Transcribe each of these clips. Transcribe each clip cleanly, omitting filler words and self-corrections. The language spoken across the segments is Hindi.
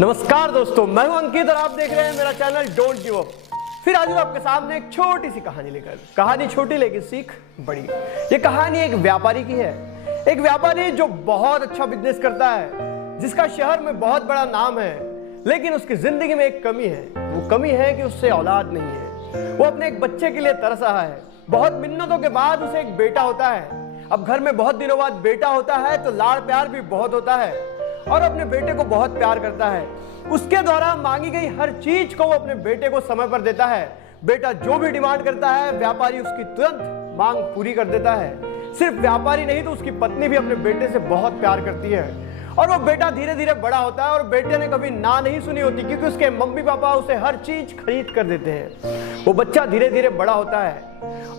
नमस्कार दोस्तों, मैं हूं अंकित और आप देख रहे हैं मेरा चैनल डोंट गिव अप। फिर आज आपके सामने एक छोटी सी कहानी लेकर। कहानी छोटी लेकिन सीख बड़ी। ये कहानी एक व्यापारी की है। एक व्यापारी जो बहुत अच्छा बिजनेस करता है, जिसका शहर में बहुत बड़ा नाम है, लेकिन उसकी जिंदगी में एक कमी है। वो कमी है कि उससे औलाद नहीं है। वो अपने एक बच्चे के लिए तरस रहा है। बहुत मिन्नतों के बाद उसे एक बेटा होता है। अब घर में बहुत दिनों बाद बेटा होता है तो लाड़ प्यार भी बहुत होता है और अपने बेटे को बहुत प्यार करता है। उसके द्वारा मांगी गई हर चीज को वो अपने बेटे को समय पर देता है। बेटा जो भी डिमांड करता है, व्यापारी उसकी तुरंत मांग पूरी कर देता है। सिर्फ व्यापारी नहीं तो उसकी पत्नी भी अपने बेटे से बहुत प्यार करती है और वो बेटा धीरे धीरे बड़ा होता है और बेटे ने कभी ना नहीं सुनी होती, क्योंकि उसके मम्मी पापा उसे हर चीज खरीद कर देते हैं। वो बच्चा धीरे धीरे बड़ा होता है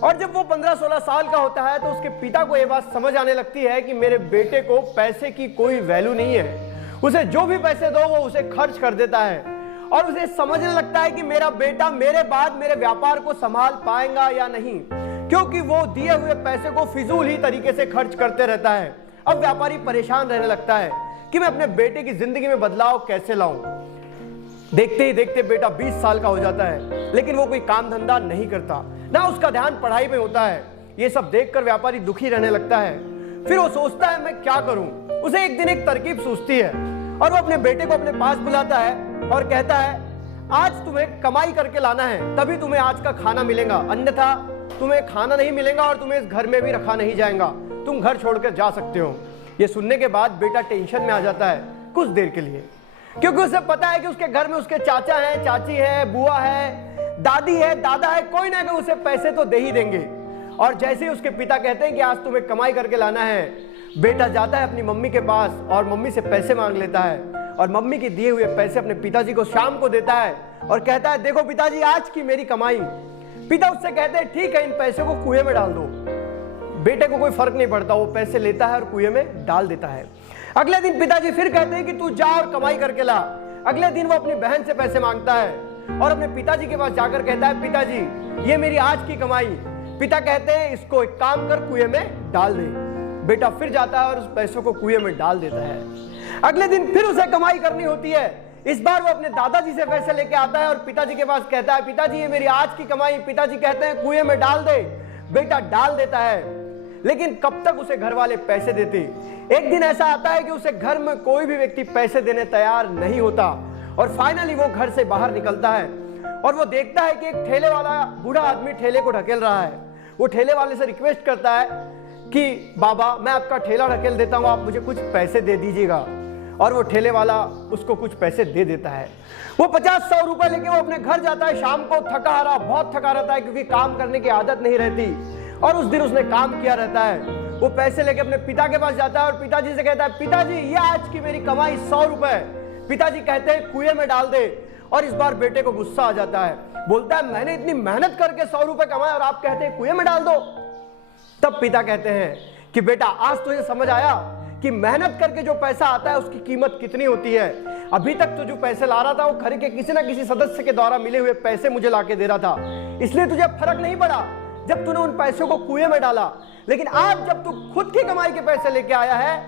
और जब वो 15-16 साल का होता है तो उसके पिता को यह बात समझ आने लगती है कि मेरे बेटे को पैसे की कोई वैल्यू नहीं है। उसे जो भी पैसे दो वो उसे खर्च कर देता है और उसे समझने लगता है कि मेरा बेटा मेरे बाद मेरे व्यापार को संभाल पाएगा या नहीं, क्योंकि वो दिए हुए पैसे को फिजूल ही तरीके से खर्च करते रहता है। अब व्यापारी परेशान रहने लगता है कि मैं अपने बेटे की जिंदगी में बदलाव कैसे लाऊं। देखते ही देखते बेटा 20 साल का हो जाता है, लेकिन वो कोई काम धंधा नहीं करता, ना उसका ध्यान पढ़ाई में होता है। ये सब देखकर व्यापारी दुखी रहने लगता है। फिर वो सोचता है मैं क्या करूं। उसे एक दिन एक तरकीब सूझती है और वो अपने बेटे को अपने पास बुलाता है और कहता है, आज तुम्हें कमाई करके लाना है, तभी तुम्हें आज का खाना मिलेगा, अन्यथा तुम्हें खाना नहीं मिलेगा और तुम्हें इस घर में भी रखा नहीं जाएगा। तुम घर छोड़कर जा सकते हो। ये सुनने के बाद बेटा टेंशन में आ जाता है कुछ देर के लिए, क्योंकि उसे पता है कि उसके घर में उसके चाचा है, चाची है, बुआ है, दादी है, दादा है, कोई ना कोई उसे पैसे तो दे ही देंगे। और जैसे ही उसके पिता कहते हैं कि आज तुम्हें कमाई करके लाना है, बेटा जाता है अपनी मम्मी के पास और मम्मी से पैसे मांग लेता है और मम्मी के दिए हुए पैसे अपने पिताजी को शाम को देता है और कहता है, देखो पिताजी, आज की मेरी कमाई। पिता उससे कहते हैं, ठीक है, इन पैसों को कुएं में डाल दो। बेटे को कोई फर्क नहीं पड़ता, वो पैसे लेता है और कुएं में डाल देता है। अगले दिन पिताजी फिर कहते हैं कि तू जा और कमाई करके ला। अगले दिन वो अपनी बहन से पैसे मांगता है और अपने पिताजी के पास जाकर कहता है, पिताजी ये मेरी आज की कमाई। पिता कहते हैं, इसको एक काम कर, कुएं में डाल दे। बेटा फिर जाता है और उस पैसों को कुएं में डाल देता है। अगले दिन फिर उसे कमाई करनी होती है। इस बार वो अपने दादाजी से पैसे लेके आता है और पिताजी के पास कहता है, पिताजी ये मेरी आज की कमाई। पिताजी कहते हैं, कुएं में डाल दे। बेटा डाल देता है, लेकिन कब तक उसे घर वाले पैसे देते। एक दिन ऐसा आता है कि उसे घर में कोई भी व्यक्ति पैसे देने तैयार नहीं होता और फाइनली वो घर से बाहर निकलता है और वो देखता है कि एक ठेले वाला बूढ़ा आदमी ठेले को ढकेल रहा है। वो ठेले वाले से रिक्वेस्ट करता है कि बाबा, मैं आपका ठेला ढकेल देता हूं, आप मुझे कुछ पैसे दे दीजिएगा। और वो ठेले वाला उसको कुछ पैसे दे देता है। वो 50-100 रुपए लेके वो अपने घर जाता है। शाम को थका हारा, बहुत थका रहता है, क्योंकि काम करने की आदत नहीं रहती और उस दिन उसने काम किया रहता है। वो पैसे लेके अपने पिता के पास जाता है और पिताजी से कहता है, पिताजी ये आज की मेरी कमाई 100 रुपए। पिताजी कहते हैं, कुएं में डाल दे। और इस बार बेटे को गुस्सा आ जाता है, बोलता है, मैंने इतनी मेहनत करके 100 रुपए कमाए और आप कहते हैं कुएं में डाल दो। तब पिता कहते हैं कि बेटा, आज तुझे समझ आया कि मेहनत करके जो पैसा आता है उसकी कीमत कितनी होती है। अभी तक तो जो पैसे ला रहा था वो घर के किसी ना किसी सदस्य के द्वारा मिले हुए पैसे मुझे लाके दे रहा था, इसलिए तुझे फर्क नहीं पड़ा जब तूने उन पैसों को कुएं में डाला। लेकिन आज जब तू खुद की कमाई के पैसे लेके आया है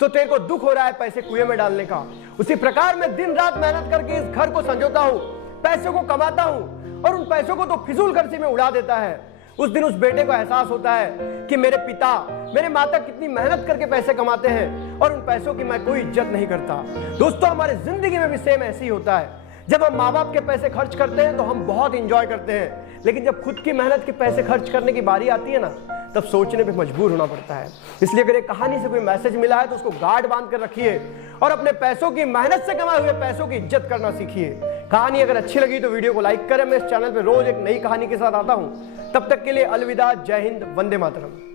तो तेरे को दुख हो रहा है पैसे कुएं में डालने का। उसी प्रकार मैं दिन रात मेहनत करके इस घर को संजोता हूं, पैसों को कमाता हूं और उन पैसों को तो फिजूल खर्ची में उड़ा देता है। उस दिन उस बेटे को एहसास होता है कि मेरे पिता, मेरे माता कितनी मेहनत करके पैसे कमाते हैं और उन पैसों की मैं कोई इज्जत नहीं करता। दोस्तों, हमारे जिंदगी में भी सेम ऐसे ही होता है। जब हम माँ बाप के पैसे खर्च करते हैं तो हम बहुत इंजॉय करते हैं, लेकिन जब खुद की मेहनत के पैसे खर्च करने की बारी आती है ना, तब सोचने पे मजबूर होना पड़ता है। इसलिए अगर एक कहानी से कोई मैसेज मिला है तो उसको गार्ड बांध कर रखिए और अपने पैसों की, मेहनत से कमाए हुए पैसों की इज्जत करना सीखिए। कहानी अगर अच्छी लगी तो वीडियो को लाइक करें। मैं इस चैनल पे रोज एक नई कहानी के साथ आता हूं। तब तक के लिए अलविदा, जय हिंद, वंदे मातरम।